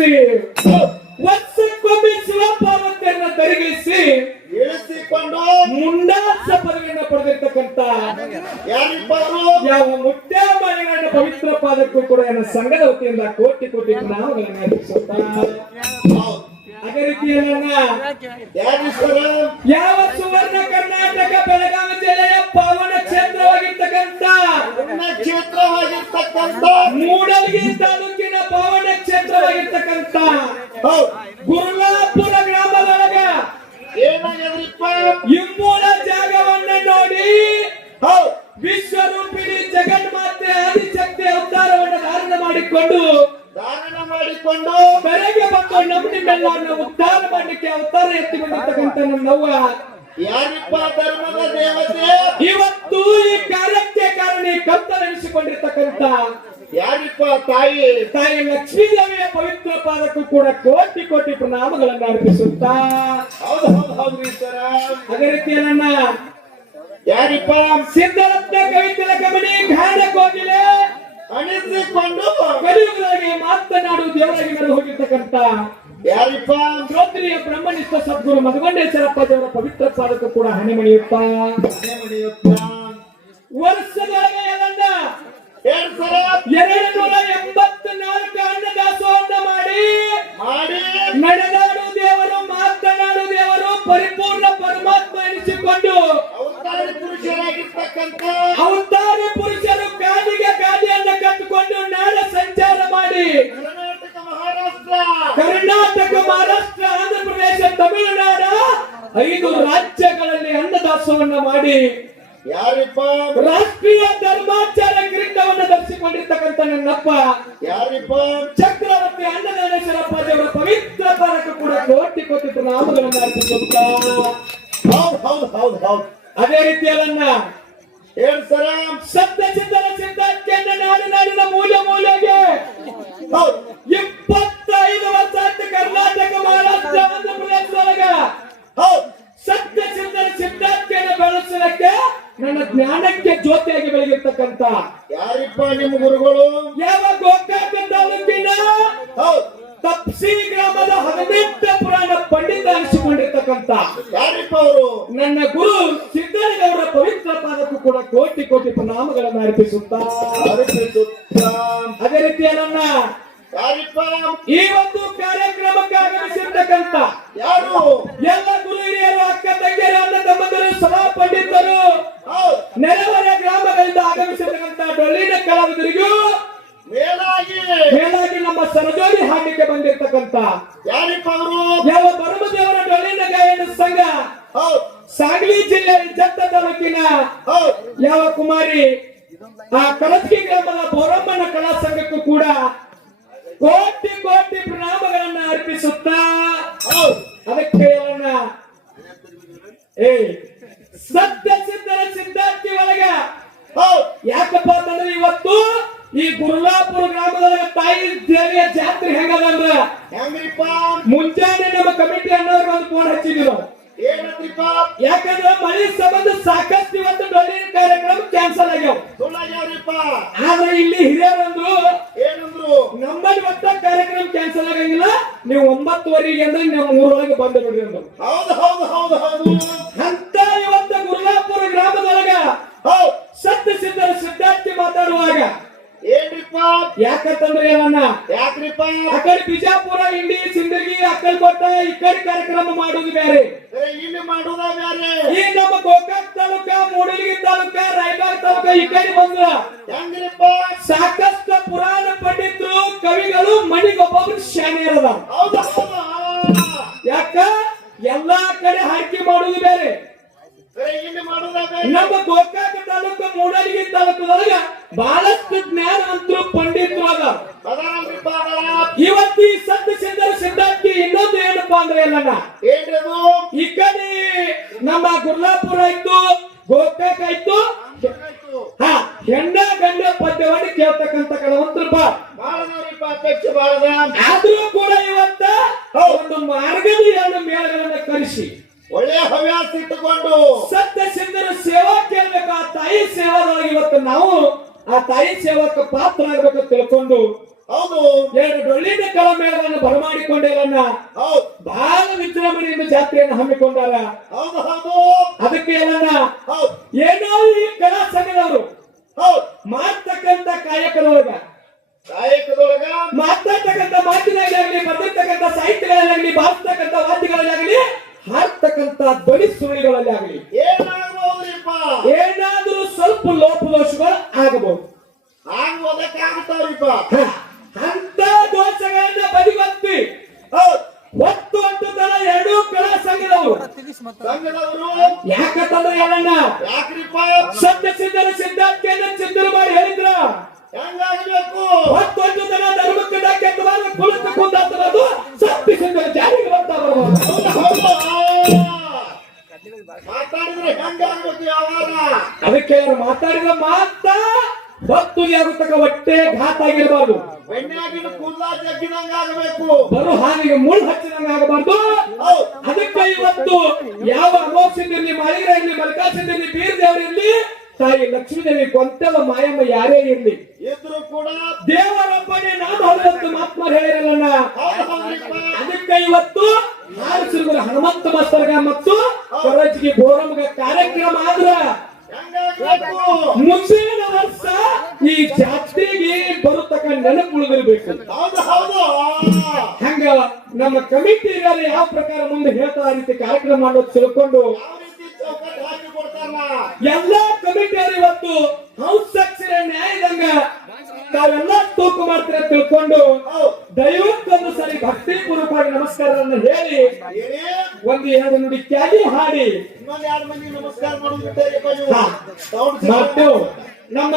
ಕರೆಸಿ ವರ್ಷಕ್ಕೊಮ್ಮೆ ಶಿವಪಾರ್ವತಿಯನ್ನ ಕರಗಿಸಿ ಇಳಿಸಿಕೊಂಡು ಮುಂಡಾಸ ಪದವಿಯನ್ನು ಪಡೆದಿರ್ತಕ್ಕಂಥ ಯಾರಿಪ್ಪ ಅವರು? ಯಾವ ಮುತ್ಯಾಮಾಲಿಗಳ ಪವಿತ್ರ ಪಾದಕ್ಕೂ ಕೂಡ ನನ್ನ ಸಂಘದ ವತಿಯಿಂದ ಕೋಟಿ ಕೋಟಿ ಪ್ರಣಾಮಗಳನ್ನು ಅರ್ಪಿಸುತ್ತಾ ಅದೇ ರೀತಿಯಲ್ಲ ಯಾರೀಶ್ವರ? ಯಾವ ಸುವರ್ಣ ಕರ್ನಾಟಕ ಬೆಳಗಾವಿ ಜಿಲ್ಲೆಯ ಪಾವನ ಕ್ಷೇತ್ರವಾಗಿರ್ತಕ್ಕಂಥ ಕ್ಷೇತ್ರವಾಗಿರ್ತಕ್ಕಂಥ ಮೂಡಲಗಿ ತಾಲೂಕಿನ ಪಾವನ ಕ್ಷೇತ್ರವಾಗಿರ್ತಕ್ಕಂಥ ಗುರುಲಾಪುರ ಗ್ರಾಮದೊಳಗ ಏನಾಗ್ಯದ್ರಿಪ್ಪ? ಇಂಮೂಲ ಜಾಗವನ್ನ ನೋಡಿ ವಿಶ್ವರೂಪಿಣಿ ಜಗನ್ಮಾತೆ ಆದಿಶಕ್ತಿ ಅವತಾರವನ್ನು ಧಾರಣ ಮಾಡಿಕೊಂಡು ಬೆಳಗ್ಗೆ ಬಂದು ನಮ್ಮನ್ನೆಲ್ಲ ಉದ್ಧಾರ ಮಾಡಲಿಕ್ಕೆ ಅವತಾರ ಎತ್ತಿಕೊಂಡಿರ್ತಕ್ಕಂಥ ನಮ್ಮವ್ವ ಯಾರಿಪ್ಪ ಧರ್ಮದ ದೇವತೆ? ಇವತ್ತು ಈ ಕಾರ್ಯಕ್ಕೆ ಕಾರಣ ಕರ್ತನೆನಿಸಿಕೊಂಡಿರ್ತಕ್ಕಂಥ ಯಾರಿಪ್ಪ ತಾಯಿ? ತಾಯಿ ಲಕ್ಷ್ಮೀದೇವಿಯ ಪವಿತ್ರ ಪಾದಕ್ಕೂ ಕೂಡ ಕೋಟಿ ಕೋಟಿ ಪ್ರಣಾಮಗಳನ್ನು ಅರ್ಪಿಸುತ್ತಾ ಹೌದ್ರಿ ಸರ. ಅದೇ ರೀತಿಯನ್ನ ಯಾರಿಪ್ಪ? ಸಿದ್ಧರತ್ನ ಕವಿತಲ ಗಮನಿ ಘಾಣ ಕೋಗಿಲೆ ಅನಿಸಿಕೊಂಡು ಕಲಿಯುಗದಲ್ಲಿ ಮಾತನಾಡುವ ದೇವರಾಗಿ ನಡೆದು ಹೋಗಿರ್ತಕ್ಕಂಥ ಯಾರಿಪ್ಪ? ಶ್ರೋತ್ರಿಯ ಬ್ರಹ್ಮನಿಷ್ಠ ಸದ್ಗುರು ಮಧುಗಂಡೇಶ್ವರಪ್ಪ ದೇವರ ಪವಿತ್ರ ಪಾದಕ್ಕೂ ಕೂಡ ಹಣೆ ಮಣಿಯುತ್ತಾ ವರ್ಷದೊಳಗೆ ಎಲ್ಲ 284 ಅನ್ನದಾಸೋಹವನ್ನು ಮಾಡಿ ನಡೆದಾಡು ದೇವರು ಮಾತನಾಡು ದೇವರು ಪರಿಪೂರ್ಣ ಪರಮಾತ್ಮ ಎನಿಸಿಕೊಂಡು ಅವತಾರಿ ಪುರುಷರು ಕಾದಿಗೆ ಕಾದಿಯನ್ನು ಕಟ್ಟಿಕೊಂಡು ನಾಳೆ ಸಂಚಾರ ಮಾಡಿ ಕರ್ನಾಟಕ ಮಹಾರಾಷ್ಟ್ರ ಆಂಧ್ರ ಪ್ರದೇಶ ತಮಿಳುನಾಡ 5 ರಾಜ್ಯಗಳಲ್ಲಿ ಅನ್ನದಾಸೋಹವನ್ನು ಮಾಡಿ ಯಾರಿಪ್ಪ? ರಾಷ್ಟ್ರೀಯ ಧರ್ಮಾಚಾರ ಕಿರೀಟವನ್ನು ಧರಿಸಿಕೊಂಡಿರ್ತಕ್ಕಂಥ ನನ್ನಪ್ಪ ಯಾರಿಪ್ಪ? ಚಕ್ರವರ್ತಿ ಅನ್ನದಾನೇಶ್ವರಪ್ಪ ದೇವರ ಪವಿತ್ರ ಪಾದಕ್ಕೂ ಕೂಡ ಕೋಟಿ ಕೋಟಿ ಪ್ರಣಾಮಗಳನ್ನು ಅರ್ಪಿಸುತ್ತಾ ಹೌದು. ಅದೇ ರೀತಿಯಲ್ಲ ಹೇಳಿ ಸರ. ಸತ್ಯಚಿತ್ತನ ಸಿದ್ಧಾಂತಕ್ಕೆ ನಾಡಿನ ಮೂಲೆಗೆ 25 ವರ್ಷ ಆಯ್ತು ಕರ್ನಾಟಕ ಮಹಾರಾಷ್ಟ್ರ ಆಂಧ್ರ ಪ್ರದೇಶದೊಳಗ ಸತ್ಯಚಿತ್ತನ ಸಿದ್ಧಾಂತವನ್ನು ಬೆಳೆಸಲಿಕ್ಕೆ ನನ್ನ ಜ್ಞಾನಕ್ಕೆ ಜ್ಯೋತಿಯಾಗಿ ಬೆಳಗಿರ್ತಕ್ಕಂಥ ಯಾರಿಪ್ಪ ನಿಮ್ಮ ಗುರುಗಳು? ಯಾವ ಗೋಕಾಕ ತಾಲೂಕಿನ ತಪ್ಸಿ ಗ್ರಾಮದ 18 ಪುರಾಣ ಪಂಡಿತ ಅನಿಸಿಕೊಂಡಿರ್ತಕ್ಕಂಥ ಯಾರಿಪ್ಪ ಅವರು? ನನ್ನ ಗುರು ಸಿದ್ದಲಿಂಗವರ ಪವಿತ್ರ ಪಾದಕ್ಕೂ ಕೂಡ ಕೋಟಿ ಕೋಟಿ ಪ್ರಣಾಮಗಳನ್ನು ಅರ್ಪಿಸುತ್ತಾ ಅದೇ ರೀತಿಯಲ್ಲ ಯಾರಿಪ್ಪ? ಈ ಒಂದು ಕಾರ್ಯಕ್ರಮಕ್ಕೆ ಆಗಮಿಸಿರ್ತಕ್ಕಂಥ ಯಾರು? ಎಲ್ಲ ಗುರು ಹಿರಿಯರು, ಅಕ್ಕ ತಂಗಿಯರು, ಅಣ್ಣ ತಮ್ಮಂದಿರು, ಸಭಾ ಪಂಡಿತರು, ನೆರೆಹೊರ ಗ್ರಾಮಗಳಿಂದ ಆಗಮಿಸಿರ್ತಕ್ಕಂಥ ಡೊಳ್ಳಿನ ಕಲಾವಿದರಿಗೂ ಮೇಲಾಗಿ ನಮ್ಮ ಸರಜೋಡಿ ಹಾಡಲಿಕ್ಕೆ ಬಂದಿರತಕ್ಕಂಥ ಯಾರಿಪ್ಪ ಅವರು? ಯಾವ ಬರಮದೇವರ ಡೊಳ್ಳಿನ ಗಾಯನ ಸಂಘ ಸಾಗಲಿ ಜಿಲ್ಲೆ ಜತ್ತ ತಾಲೂಕಿನ ಯಾವ ಕುಮಾರಿ ಆ ಕಲತ್ಗಿ ಗ್ರಾಮದ ಬೋರಮ್ಮನ ಕಲಾ ಸಂಘಕ್ಕೂ ಕೂಡ ಕೋಟಿ ಕೋಟಿ ಪ್ರಣಾಮಗಳನ್ನು ಅರ್ಪಿಸುತ್ತಾ ಅದಕ್ಕೆ ಹೇಳೋಣ ಸತ್ಯ ಸಿದ್ಧರ ಸಿದ್ಧಾಂತಿ ಒಳಗ ಯಾಕಪ್ಪ ಅಂತಂದ್ರೆ ಇವತ್ತು ಈ ಗುರುಲಾಪುರ ಗ್ರಾಮದೊಳಗ ತಾಯಿ ದೇವಿಯ ಜಾತ್ರೆ ಹೆಂಗದಂದ್ರ ಹೆಂಗ್ರಿಪ್ಪ? ಮುಂಜಾನೆ ನಮ್ಮ ಕಮಿಟಿ ಅನ್ನೋರ್ಗೆ ಒಂದು ಫೋನ್ ಹಚ್ಚಿದ್ರು. ಏನಂದ್ರಿಪ್ಪ? ಯಾಕಂದ್ರೆ ಮಳೆ ಸಂಬಂಧ ಸಾಕಷ್ಟು ಇವತ್ತು ಡೊಳ್ಳಿನ ಕಾರ್ಯಕ್ರಮ ಕ್ಯಾನ್ಸಲ್ ಆಗ್ಯಾವ. ಆದ್ರೆ ಇಲ್ಲಿ ಹಿರಿಯರಂದ್ರು ಏನಂದ್ರು? ನಮ್ಮಲ್ಲಿ ಒಟ್ಟ ಕಾರ್ಯಕ್ರಮ ಕ್ಯಾನ್ಸಲ್ ಆಗಂಗಿಲ್ಲ, ನೀವು 9:30 ಅಂದ್ರೆ ನಮ್ಮ ಊರೊಳಗೆ ಬಂದು ಬಿಡ್ರಿ ಅಂದ್ರು. ಹೌದು. ಅಂತ ಇವತ್ತು ಗುರುಲಾಪುರ ಗ್ರಾಮದೊಳಗ ಸತ್ಯ ಸಿದ್ಧರ ಸಿದ್ಧಾಂತಿ ಮಾತಾಡುವಾಗ ಏನ್ರಿಪ್ಪ? ಯಾಕಂತಂದ್ರೆ ಏನನ್ನ ಯಾಕ್ರಿಪ್ಪ? ಆ ಕಡೆ ಬಿಜಾಪುರ, ಇಂಡಿ, ಸಿಂದಗಿ, ಅಕ್ಕಲಕೋಟ ಈ ಕಡೆ ಕಾರ್ಯಕ್ರಮ ಮಾಡುದು ಬೇರೆ, ಇಲ್ಲಿ ಮಾಡುದ ಬೇರೆ. ಈ ನಮ್ಮ ಗೋಕಾಕ್ ತಾಲೂಕ, ಮೂಡಲಗಿ ತಾಲೂಕ, ರಾಯಬಾಗ ತಾಲೂಕ ಈ ಕಡೆ ಬಂದ್ರ ಹೆಂಗ್ರಿಪ್ಪ? ಸಾಕಷ್ಟು ಪುರಾಣ ಪಂಡಿತರು, ಕವಿಗಳು, ಮಣಿಗೊಬ್ಬೊಬ್ರು ಶಾನೆಯರದ. ಯಾಕ ಎಲ್ಲಾ ಕಡೆ ಆಯ್ಕೆ ಮಾಡುದು ಬೇರೆ. ಇಲ್ಲಿ ಮಾಡುದ ಬೇರೆ. ನಮ್ಮ ಗೋಕಾಕ ತಾಲೂಕು, ಮೂಡಲಗಿ ತಾಲೂಕದೊಳಗ ಬಹಳಷ್ಟು ಜ್ಞಾನವಂತರು ಪಂಡಿತರು ಅದ. ಇವತ್ತು ಈ ಸತ್ಯ ಸಿದ್ಧರ ಸಿದ್ಧಾಂತಿ ಇನ್ನೊಂದು ಏನಪ್ಪಾ ಅಂದ್ರೆ ಎಲ್ಲಣ್ಣ ಏನ್ರದು? ಈ ಕಡೆ ನಮ್ಮ ಗುರ್ಲಾಪುರ ಆಯ್ತು, ಗೋಕಾಕ್ ಆಯ್ತು, ಹೆಣ್ಣ ಗಂಡ ಪದ್ಯವನ್ನು ಕೇಳ್ತಕ್ಕಂಥ ಕಳವಂತರು ಆದ್ರೂ ಕೂಡ ಇವತ್ತ ಒಂದು ಮಾರ್ಗದ 2 ಮೇಳಗಳನ್ನ ಕರೆಸಿ ಒಳ್ಳೆ ಹವ್ಯಾಸ ಇಟ್ಟುಕೊಂಡು ಸತ್ಯ ಸಿದ್ಧರ ಸೇವಾ ಕೇಳ್ಬೇಕು. ಆ ತಾಯಿ ಸೇವಾದೊಳಗೆ ಇವತ್ತು ನಾವು ಆ ತಾಯಿ ಸೇವಕ ಪಾತ್ರ ಆಗ್ಬೇಕು ತಿಳ್ಕೊಂಡು ಹೌದು ಎರಡು ಡೊಳ್ಳಿನ ಕಳ ಮೇಳಗಳನ್ನು ಬರಮಾಡಿಕೊಂಡೇರನ್ನ ಹೌದು ಬಹಳ ವಿಜೃಂಭಣೆಯಿಂದ ಜಾತ್ರೆಯನ್ನು ಹಮ್ಮಿಕೊಂಡಾರ. ಹೌದು ಹೌದು ಅದಕ್ಕೆ ಎಲ್ಲನ್ನ ಹೌದು ಏನೋ ಈ ಕಲಾ ಸಂಘದವರು ಹೌದು ಮಾಡ್ತಕ್ಕಂತ ಕಾಯಕದೊಳಗ ಕಾಯಕದೊಳಗ ಮಾತಾಡ್ತಕ್ಕಂಥ ಮಾತಿನಾಗಲಿ ಬರ್ದಿರ್ತಕ್ಕಂಥ ಸಾಹಿತ್ಯಗಳಲ್ಲಾಗಲಿ ಬಾರಿಸ್ತಕ್ಕಂಥ ವಾದ್ಯಗಳಲ್ಲಾಗಲಿ ಹಾಡ್ತಕ್ಕಂಥ ಧ್ವನಿ ಸುರುಳಿಗಳಲ್ಲಿ ಆಗಲಿ ಏನಾಗ್ಬಹುದ್ರಿಪ್ಪ ಏನಾದ್ರೂ ಸ್ವಲ್ಪ ಲೋಪದೋಷಗಳು ಆಗಬಹುದು. ಓದಕ್ಕಾಗುತ್ತಾವ್ರಿಪ್ಪ ಅಂತ ದೋಷಗಳನ್ನ ಬದಿಗೊತ್ತಿ ಹೌದು ಒತ್ತು ಒಟ್ಟು ತರ ಎರಡೂ ಕಲಾ ಸಂಘದವರು ಸಂಘದವರು ಯಾಕಂತಂದ್ರೆ ಏನನ್ನ ಯಾಕ್ರಿಪ್ಪ ಸತ್ಯ ಸಿದ್ಧರ ಸಿದ್ಧಾರ್ಥಿಯನ್ನ ಚಿಂತನೆ ಮಾಡಿ ಹೇಳಿದ್ರ ಹೆಂಗಾಗಬೇಕು ಒತ್ತೊಂದು ತರ ಧರ್ಮಕ್ಕೆ ಕೆತ್ತಬಾರದು ಕುಲಕ್ಕೆ ಕುಂದಾತಬಾರದು ಸತ್ಯ ಸಿದ್ಧರ ಜಾರಿಗೆ ಬರ್ತಾ ಬರ್ಬೋದು. ಹೌದು ಹೌದು ಮಾತಾಡಿದ್ರೆ ಹೆಂಗಾಗ್ಬೇಕು ಯಾವಾಗ ಅದಕ್ಕೆ ಅವರು ಮಾತಾಡಿದ ಮಾತ ಹೊತ್ತುಗೆ ಆಗುತ್ತಕ ಹೊಟ್ಟೆ ಘಾತ ಆಗಿರಬಾರ್ದು, ಬೆಣ್ಣೆಗಿನ ಕೂದಲ ಜಗ್ಗಿದಂಗ ಆಗಬೇಕು ಬರು ಹಾನಿಗೆ ಮುಳ್ಳು ಹಚ್ಚಿದಂಗ ಆಗಬಾರ್ದು. ಹೌದು ಅದಕ್ಕೆ ಇವತ್ತು ಯಾವ ಅಮೋಕ್ಷಿರ್ಲಿ ಮಾಳಿಗರ ಇರ್ಲಿ ಮಲ್ಕಾಸಿರ್ಲಿ ಬೀರ್ ದೇವರಿರ್ಲಿ ತಾಯಿ ಲಕ್ಷ್ಮೀ ದೇವಿ ಕೊಂತೆಲ್ಲ ಮಾಯಮ್ಮ ಯಾರೇ ಇರ್ಲಿ ಇದ್ರು ಕೂಡ ದೇವರೊಬ್ಬನೇ ನಾನು ಹೌದಂತ ಮಾತ್ಮಾರ್ ಹೇಳಿರಲ್ಲ. ಹೌದು ಹೌದ್ರಿಪ್ಪ ಅದಕ್ಕೆ ಇವತ್ತು ಹಾರಿಸಿರುವುದ ಹನುಮಂತ ಮಸ್ತರ್ಗ ಮತ್ತು ಕೊರಜಿಗೆ ಬೋರಮ್ಗ ಕಾರ್ಯಕ್ರಮ ಆದ್ರ ಹೆಂಗಾಗ್ಬೇಕು ಮುಂದಿನ ವರ್ಷ ಈ ಜಾತ್ರೆಗೆ ಬರುತ್ತಕ್ಕ ನೆನಪು ಉಳಿದಿರ್ಬೇಕು. ಹೌದು ಹೌದು ಹಂಗ ನಮ್ಮ ಕಮಿಟಿ ಯಾವ ಪ್ರಕಾರ ಮುಂದೆ ಹೇಳ್ತಾ ಆ ರೀತಿ ಕಾರ್ಯಕ್ರಮ ಮಾಡೋದು ತಿಳ್ಕೊಂಡು ಯಾವ ರೀತಿ ಚೌಕಟ್ಟು ಹಾಕಿ ಕೊಡ್ತಾರಲ್ಲ ಎಲ್ಲಾ ಕಮಿಟಿಯವರು ಇವತ್ತು ಹಂಸಾಕ್ಷರ ನ್ಯಾಯದಂಗ ತಾವೆಲ್ಲ ತೂಕು ಮಾಡ್ತಾರೆ ತಿಳ್ಕೊಂಡು ಹೌದು ದೈವಕ್ಕೊಂದು ಸರಿ ಭಕ್ತಿ ಪೂರ್ವಕವಾಗಿ ನಮಸ್ಕಾರವನ್ನು ಹೇಳಿ ಏನೇ ಒಂದು ಎರಡು ನುಡಿ ಕ್ಯಾಲಿ ಹಾಡಿ ಇನ್ನೊಂದ್ ಎರಡು ಮಂದಿ ನಮಸ್ಕಾರ ಮಾಡುತ್ತಿದ್ದೇರಿಪ್ಪ ನೀವು ಹಾ. ಸೌಂಡ್ ಮತ್ತು ನಮ್ಮ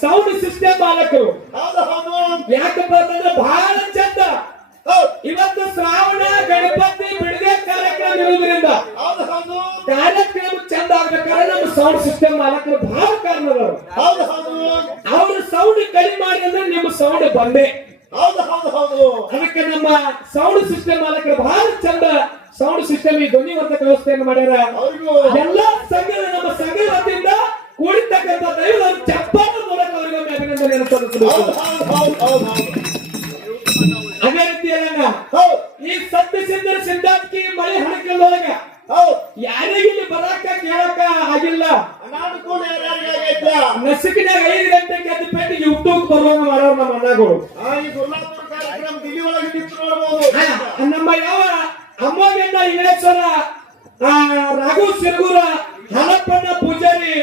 ಸೌಂಡ್ ಸಿಸ್ಟಮ್ ಮಾಲಕರು ಹೌದು ಹೌದು ಯಾಕಪ್ಪ ಅಂತಂದ್ರೆ ಬಹಳ ಚಂದ ಹೌದು ಇವತ್ತು ಶ್ರಾವಣ ಗಣಪತಿ ಬಿಡುಗೆ ಕಾರ್ಯಕ್ರಮ ಇರುವುದರಿಂದ ಹೌದು ಹೌದು ಕಾರ್ಯಕ್ರಮ ಚಂದ ಆಗ್ಬೇಕಾದ್ರೆ ನಮ್ಮ ಸೌಂಡ್ ಸಿಸ್ಟಮ್ ಮಾಲಕರು ಬಹಳ ಕಾರಣದವರು. ಹೌದು ಹೌದು ಅವ್ರ ಸೌಂಡ್ ಕಡಿಮೆ ಮಾಡಿ ಅಂದ್ರೆ ನಿಮ್ಮ ಸೌಂಡ್ ಬಂದೆ. ಹೌದು ಹೌದು ಹೌದು ಅದಕ್ಕೆ ನಮ್ಮ ಸೌಂಡ್ ಸಿಸ್ಟಮ್ ಮಾಲಕರು ಬಹಳ ಚಂದ ಸೌಂಡ್ ಸಿಸ್ಟಮ್ ಈ ಧ್ವನಿವರ್ಧಕ ವ್ಯವಸ್ಥೆಯನ್ನು ಮಾಡ್ಯಾರ. ಅವ್ರಿಗೂ ಎಲ್ಲಾ ಸಂಘದ ನಮ್ಮ ಸಂಘದ ವತಿಯಿಂದ ಕೂಡಿರ್ತಕ್ಕಂಥ ದೈವದ ಚಪ್ಪಾಳ ಮೂಲಕ ಅವರಿಗೊಮ್ಮೆ ಅಭಿನಂದನೆಯನ್ನು ಸಲ್ಲಿಸಬೇಕು. ಹೌದು ಹೌದು ಹೌದು ಹೌದು ಹೌದು ಅದೇ ರೀತಿಯಲ್ಲ ಹೌದು ಈ ಸತ್ಯ ಸಿದ್ಧರ ಸಿದ್ಧಾರ್ಥಿ ಮಳೆ ಹಣಕಲ್ಲೊಳಗ ಹೌದು ಯಾರಿಗಿಲ್ಲಿ ಬರಾಕ ಕೇಳಕ ಆಗಿಲ್ಲ. ಅನಾನುಕೂಲ ಯಾರ್ಯಾರಿಗಾಗೈತೆ ನಸಿಕಿನಾಗ 5 ಗಂಟೆಗೆ ಎದ್ದು ಪೆಟ್ಟು ಯೂಟ್ಯೂಬ್ ಬರುವಂಗ ಮಾಡೋರು ನಮ್ಮ ಅಣ್ಣಗಳು. ಈ ಗುರುನಾಥಪುರ ಕಾರ್ಯಕ್ರಮ ದಿಲ್ಲಿ ಒಳಗೆ ನಿಂತು ನೋಡಬಹುದು ನಮ್ಮ ಯಾವ ಅಮ್ಮೋಗಣ್ಣ ಇಂಗ್ಲೇಶ್ವರ ರಾಘು ಸಿರಗೂರ ಹಲಪ್ಪಣ್ಣ ಪೂಜಾರಿ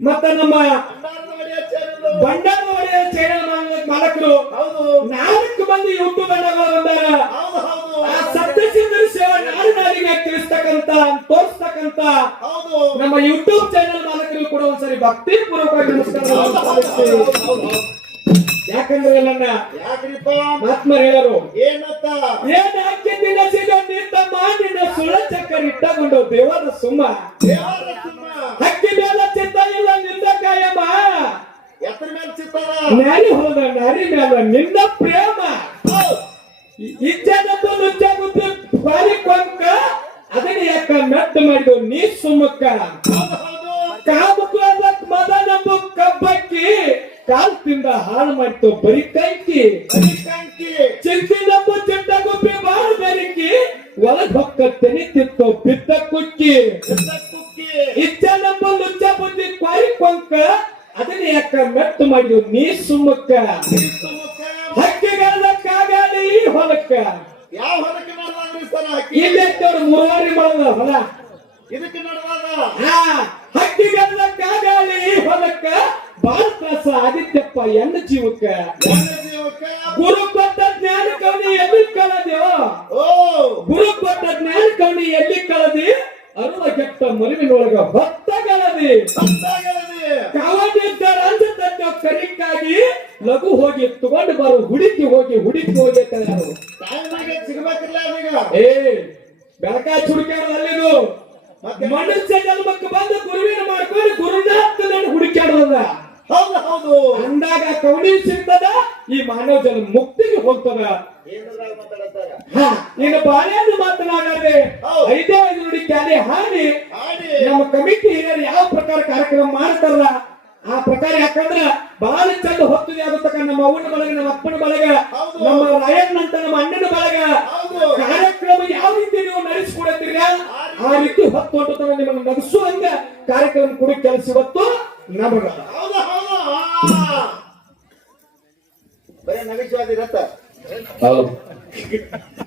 ಮತ್ತ ನಮ್ಮ ಭಂಡಾರದ ಒಡೆಯ ಚಾನೆಲ್ ಬಂಡಾರ ಒಡೆಯ ಚಾನೆಲ್ ಮಾಲಕರು ಹೌದು 4 ಮಂದಿ ಯೂಟ್ಯೂಬ್ ಅಣ್ಣಗಳು ಬಂದಾರ. ಹೌದು ಹೌದು ಆ ಸತ್ಯಸಿದ್ಧರ ಸೇವಾ ನಾಡಿನಾಡಿಗೆ ತಿಳಿಸ್ತಕ್ಕಂತ ತೋರಿಸ್ತಕ್ಕಂತ ಹೌದು ನಮ್ಮ ಯೂಟ್ಯೂಬ್ ಚಾನೆಲ್ ಮಾಲಕರು ಕೂಡ ಒಂದ್ಸರಿ ಭಕ್ತಿ ಪೂರ್ವಕವಾಗಿ ನಮಸ್ಕಾರ ಹೌದು ಹೌದು ಹೌದು ಯಾಕಂದ್ರೆ ಎಲ್ಲನ್ನ ಯಾಕ್ರಿಪ್ಪ ಮಹಾತ್ಮರು ಹೇಳರು ಏನಂತ ಏನ್ ಹಾಕಿ ದಿನಸಿದ ನಿಂತ ಮಾಡಿನ ಸುಳ ಚಕ್ಕರ್ ಇಟ್ಟಕೊಂಡು ದೇವರ ಸುಮ್ಮ ದೇವರ ಸುಮ್ಮ ಹಕ್ಕಿ ಮೇಲೆ ಚಿತ್ತ ಇಲ್ಲ ನಿಂದ ಕಾಯಮ್ಮ ಎತ್ತರ ಮೇಲೆ ಚಿತ್ತಾರ ನಾರಿ ಹೋದ ನಾರಿ ಮೇಲೆ ನಿನ್ನ ಪ್ರೇಮ ಹೌದು ಇಚ್ಛೆನಂದು ನುಚ್ಚಾಗುತ್ತ ಬಾರಿ ಕೊಂಕ ಅದನ್ನ ಯಾಕ ಮೆಟ್ಟ ಮಾಡಿದು ನೀ ಸುಮ್ಮಕ್ಕ ಹೌದು ಹೌದು ಕಾಮಕ್ವಾದ ಮದ ನಂಬು ಕಬ್ಬಕ್ಕಿ ಕಾಲ್ ತಿಂದ ಹಾಳು ಮಾಡ್ತು ಬರೀ ಕೈಕಿ ಅರಿಕಂಕಿ ಚಿಂತಿ ನಂಬು ಚಿಟ್ಟ ಗುಬ್ಬಿ ಬಾಳ ಬೆರಿಕಿ ಒಳಗ್ ಹೊಕ್ಕ ತೆನಿತಿತ್ತು ಬಿದ್ದ ಕುಕ್ಕಿ ಕುಕ್ಕಿ ಇಚ್ಛೆ ನಂಬು ಲುಚ್ಚ ಬುದ್ಧಿ ಕ್ವಾರಿ ಕೊಂಕ ಅದನ್ನ ಯಾಕ ಮೆಟ್ಟು ಮಾಡಿದು ನೀ ಸುಮ್ಮಕ್ಕ ಸುಮ್ಮಕ್ಕ ಹಕ್ಕಿಗಾಲ ಕಾಗಾಲಿ ಈ ಹೊಲಕ್ಕ ಯಾವ ಹೊಲಕ್ಕೆ ನಡೆದಾಗ್ರಿ ಸರ್ ಹಾಕಿ ಇಲ್ಲೇ ಮೂರುವಾರಿ ಮಾಡದ ಹೊಲ ಇದಕ್ಕೆ ನಡೆದಾಗ ಹಕ್ಕಿಗಾಲ ಕಾಗಾಲಿ ಈ ಹೊಲಕ್ಕ ಬಾಳ ತ್ರಾಸ ಆದಿತ್ಯಪ್ಪ ಎನ್ನ ಜೀವಕ್ಕ ನನ್ನ ಜೀವಕ್ಕೆ ಗುರು ಕೊಟ್ಟ ಜ್ಞಾನ ಕವನಿ ಎಲ್ಲಿ ಕಳದ್ಯೋ ಓ ಗುರು ಕೊಟ್ಟ ಜ್ಞಾನ ಕವನಿ ಎಲ್ಲಿ ಕಳದಿ ಅರುವ ಕೆಟ್ಟ ಮರುವಿನೊಳಗ ಭತ್ತ ಕಳದಿ ಗೊತ್ತಾಗಲದೆ ಕಾವಡಿದ್ದಾರ ಅಂತ ಕರಿಕ್ಕಾಗಿ ಲಘು ಹೋಗಿ ತಗೊಂಡು ಬರು ಹುಡುಕಿ ಹೋಗಿ ತಯಾರು ಟೈಮಿಗೆ ಸಿಗಬೇಕಿಲ್ಲ ಅದೀಗ ಏ ಬೆಳಕ ಹುಡುಕ್ಯಾಡೋದು ಅಲ್ಲಿದು ಮತ್ತೆ ಮನುಷ್ಯ ಜನ್ಮಕ್ಕೆ ಬಂದು ಗುರುವಿನ ಮಾಡ್ಕೊಂಡು ಗುರುನಾಥನ ಹುಡುಕ್ಯಾಡೋದ ಹೌದು ಹೌದು ಅಂದಾಗ ಕವಡಿ ಸಿಗ್ತದ ಈ ಮಾನವ ಜನ್ಮ ಮುಕ್ತಿಗೆ ಹೋಗ್ತದ. ಏನಾದ್ರೂ ಮಾತಾಡ್ತಾರೆ ನೀನು ಬಾಳೆಯನ್ನು ಮಾತನಾಡದೆ ಹೌದು. 5 ನುಡಿ ಕ್ಯಾಲಿ ಹಾಡಿ ಆಡಿ ನಮ್ಮ ಕಮಿಟಿ ಹಿರಿಯರು ಯಾವ ಪ್ರಕಾರ ಕಾರ್ಯಕ್ರಮ ಮಾಡ್ತಾರಲ್ಲ ಆ ಪ್ರಕಾರ ಯಾಕಂದ್ರ ಬಹಳ ಚಂದ ಹೊತ್ತಿದೆ ಆಗತಕ್ಕ ನಮ್ಮ ಅವ್ವನ ಬಳಗ ನಮ್ಮ ಅಪ್ಪನ ಬಳಗ ಹೌದು. ನಮ್ಮ ರಾಯಣ್ಣ ಅಂತ ನಮ್ಮ ಅಣ್ಣನ ಬಳಗ ಹೌದು. ಕಾರ್ಯಕ್ರಮ ಯಾವ ರೀತಿ ನೀವು ನಡೆಸಿಕೊಡತ್ತೀರ ಆ ರೀತಿ ಹೊತ್ತು ಹೊಟ್ಟತನ ನಿಮಗೆ ನಗಿಸುವಂಗ ಕಾರ್ಯಕ್ರಮ ಕೂಡ ಕೆಲಸ ಇವತ್ತು ನಮಗ ಹೌದು ಬರೇ ನಗಚವಾದಿ ರಥ ಹೌದು